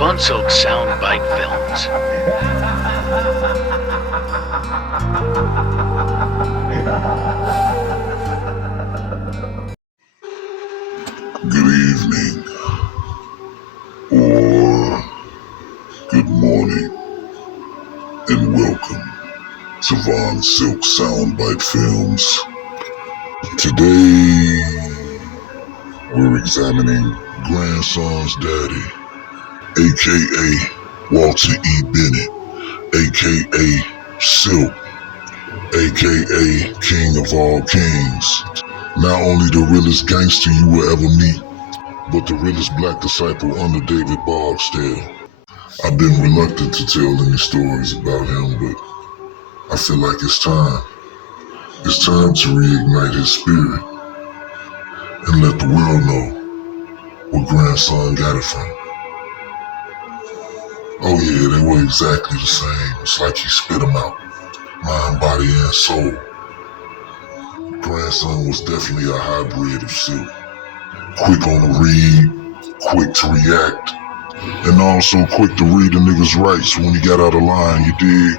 Bunsilk Soundbite Films. Good evening, or good morning, and welcome to Von Silk Soundbite Films. Today, we're examining Grandson's Daddy, aka Walter E. Bennett, aka Silk, aka King of All Kings. Not only the realest gangster you will ever meet, but the realest black disciple under David Barksdale. I've been reluctant to tell any stories about him, but I feel like it's time. It's time to reignite his spirit and let the world know where Grandson got it from. Oh yeah, they were exactly the same. It's like he spit them out, mind, body, and soul. Grandson was definitely a hybrid of Silk. Quick on the read, quick to react, and also quick to read the nigga's rights when he got out of line, you dig?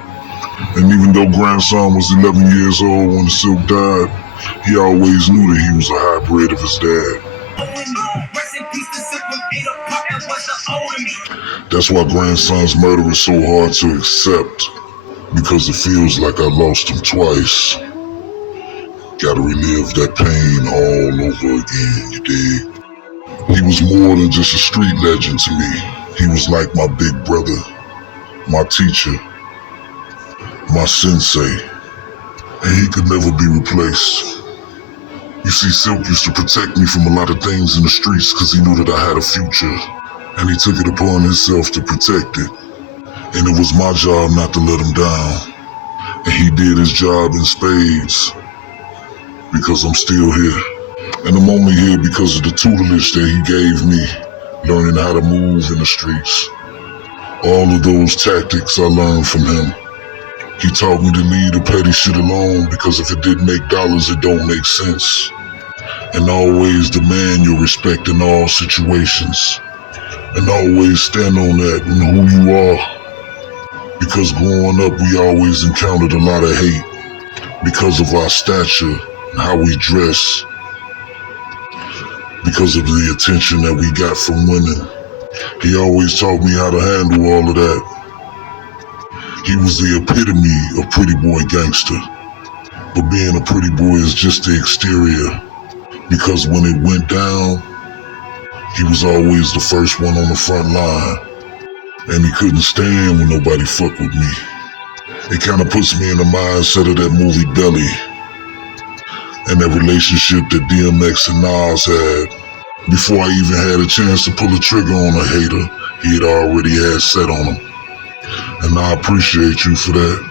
And even though Grandson was 11 years old when Silk died, he always knew that he was a hybrid of his dad. That's why Grandson's murder is so hard to accept, because it feels like I lost him twice. Gotta relive that pain all over again, you dig? He was more than just a street legend to me. He was like my big brother, my teacher, my sensei, and he could never be replaced. You see, Silk used to protect me from a lot of things in the streets because he knew that I had a future, and he took it upon himself to protect it. And it was my job not to let him down, and he did his job in spades, because I'm still here. And I'm only here because of the tutelage that he gave me, learning how to move in the streets. All of those tactics I learned from him. He taught me to leave the petty shit alone, because if it didn't make dollars, it don't make sense. And always demand your respect in all situations. And always stand on that and who you are. Because growing up, we always encountered a lot of hate because of our stature and how we dress, because of the attention that we got from women. He always taught me how to handle all of that. He was the epitome of pretty boy gangster. But being a pretty boy is just the exterior, because when it went down, he was always the first one on the front line, and he couldn't stand when nobody fucked with me. It kind of puts me in the mindset of that movie Belly, and that relationship that DMX and Nas had. Before I even had a chance to pull a trigger on a hater, he had already had set on him. And I appreciate you for that.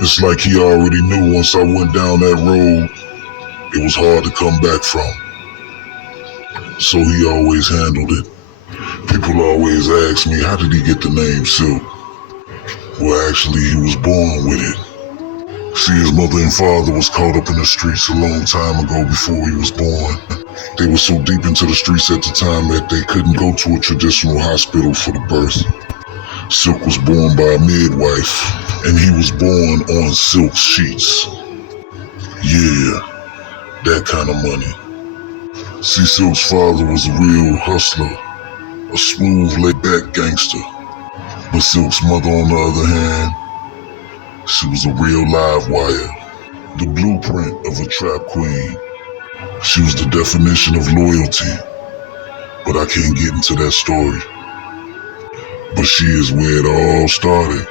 It's like he already knew once I went down that road, it was hard to come back from. So he always handled it. People always ask me, how did he get the name Silk? Well, actually, he was born with it. See, his mother and father was caught up in the streets a long time ago before he was born. They were so deep into the streets at the time that they couldn't go to a traditional hospital for the birth. Silk was born by a midwife, and he was born on silk sheets. Yeah, that kind of money. See, Silk's father was a real hustler, a smooth, laid-back gangster. But Silk's mother, on the other hand, she was a real live wire, the blueprint of a trap queen. She was the definition of loyalty, but I can't get into that story. But she is where it all started.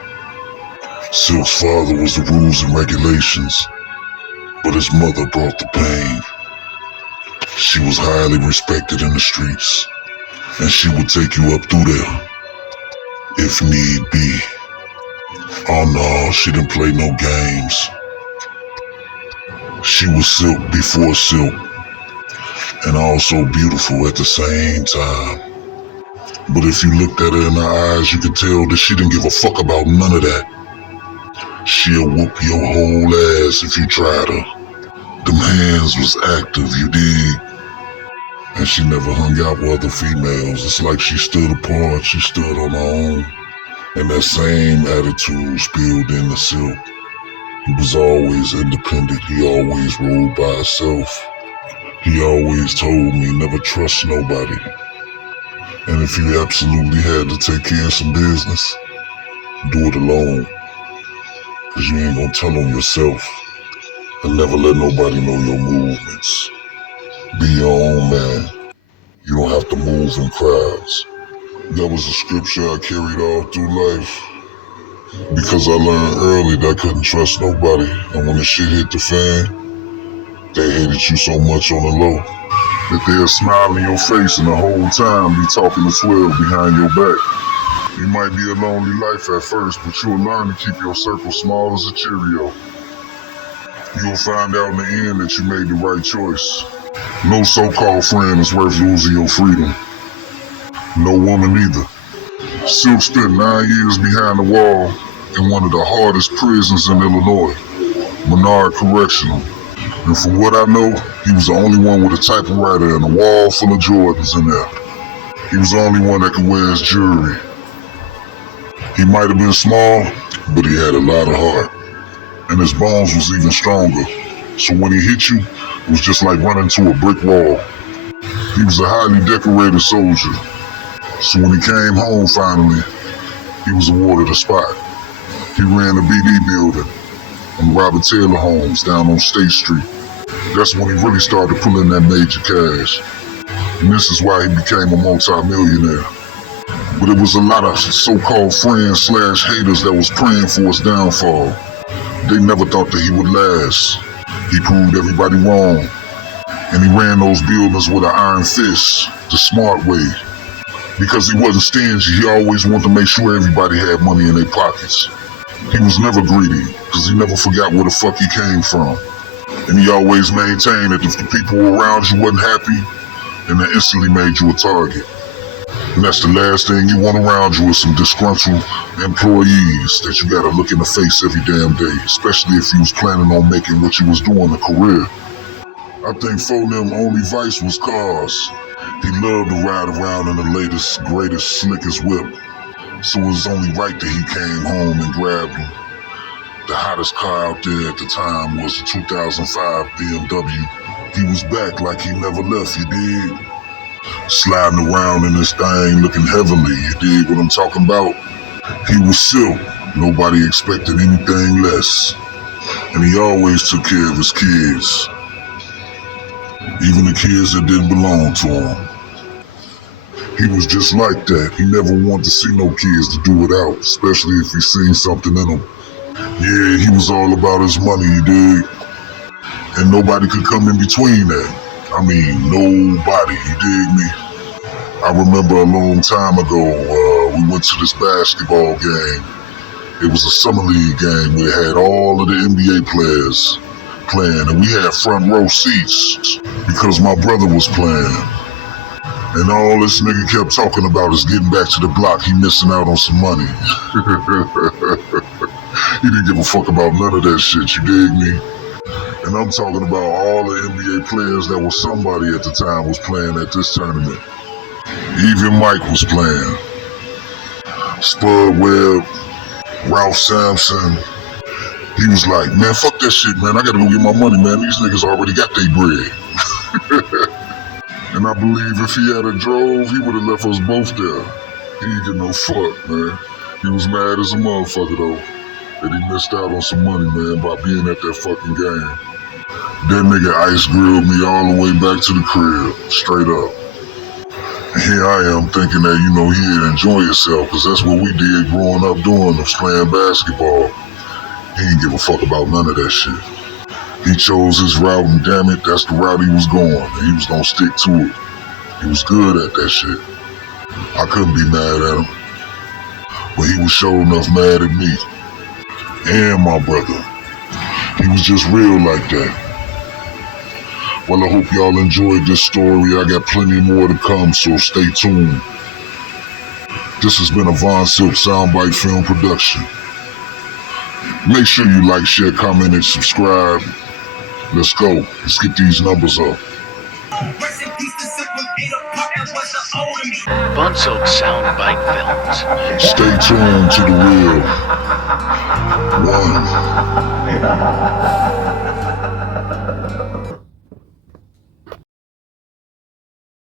Silk's father was the rules and regulations, but his mother brought the pain. She was highly respected in the streets, and she would take you up through there, if need be. Oh no, she didn't play no games. She was Silk before Silk, and also beautiful at the same time. But if you looked at her in her eyes, you could tell that she didn't give a fuck about none of that. She'll whoop your whole ass if you tried her. Them hands was active, you dig? and she never hung out with other females. It's like she stood apart, she stood on her own. And that same attitude spilled into Silk. He was always independent, he always rode by himself. He always told me never trust nobody. And if you absolutely had to take care of some business, do it alone. Cause you ain't gonna tell on yourself. And never let nobody know your movements. Be your own man. You don't have to move in crowds. That was a scripture I carried all through life. Because I learned early that I couldn't trust nobody. And when the shit hit the fan, they hated you so much on the low that they'll smile in your face and the whole time be talking to 12 behind your back. It might be a lonely life at first, but you'll learn to keep your circle small as a Cheerio. You'll find out in the end that you made the right choice. No so-called friend is worth losing your freedom. No woman either. Silk spent 9 years behind the wall in one of the hardest prisons in Illinois, Menard Correctional. And from what I know, he was the only one with a typewriter and a wall full of Jordans in there. He was the only one that could wear his jewelry. He might have been small, but he had a lot of heart. And his bones was even stronger. So when he hit you, it was just like running into a brick wall. He was a highly decorated soldier. So when he came home finally, he was awarded a spot. He ran the BD building on Robert Taylor Homes down on State Street. That's when he really started pulling that major cash. And this is why he became a multi-millionaire. But it was a lot of so-called friends / haters that was praying for his downfall. They never thought that he would last. He proved everybody wrong. And he ran those buildings with an iron fist, the smart way. Because he wasn't stingy, he always wanted to make sure everybody had money in their pockets. He was never greedy, because he never forgot where the fuck he came from. And he always maintained that if the people around you wasn't happy, then they instantly made you a target. And that's the last thing you want around you is some disgruntled employees that you gotta look in the face every damn day, especially if you was planning on making what you was doing a career. I think for them only vice was cars. He loved to ride around in the latest, greatest, slickest whip. So it was only right that he came home and grabbed him. The hottest car out there at the time was a 2005 BMW. He was back like he never left, you dig? Sliding around in this thing looking heavenly, you dig what I'm talking about? He was Silk. Nobody expected anything less. And he always took care of his kids. Even the kids that didn't belong to him. He was just like that. He never wanted to see no kids to do without, especially if he seen something in them. Yeah, he was all about his money, you dig? And nobody could come in between that. I mean, nobody, you dig me? I remember a long time ago, we went to this basketball game. It was a summer league game where it had all of the NBA players playing, and we had front row seats because my brother was playing. And all this nigga kept talking about is getting back to the block. He missing out on some money. He didn't give a fuck about none of that shit, you dig me? And I'm talking about all the NBA players that was somebody at the time was playing at this tournament. Even Mike was playing. Spud Webb, Ralph Sampson. He was like, man, fuck that shit, man. I gotta go get my money, man. These niggas already got their bread. And I believe if he had a drove, he would have left us both there. He ain't get no fuck, man. He was mad as a motherfucker, though, that he missed out on some money, man, by being at that fucking game. That nigga ice grilled me all the way back to the crib, straight up. And here I am thinking that, you know, he'd enjoy himself, because that's what we did growing up doing, was playing basketball. He didn't give a fuck about none of that shit. He chose his route, and damn it, that's the route he was going, and he was gonna stick to it. He was good at that shit. I couldn't be mad at him. But he was sure enough mad at me. And my brother. He was just real like that. Well, I hope y'all enjoyed this story. I got plenty more to come, so stay tuned. This has been a Von Silk Soundbite Film Production. Make sure you like, share, comment, and subscribe. Let's go. Let's get these numbers up. Bunsoak Soundbite Films. Stay tuned to the real one.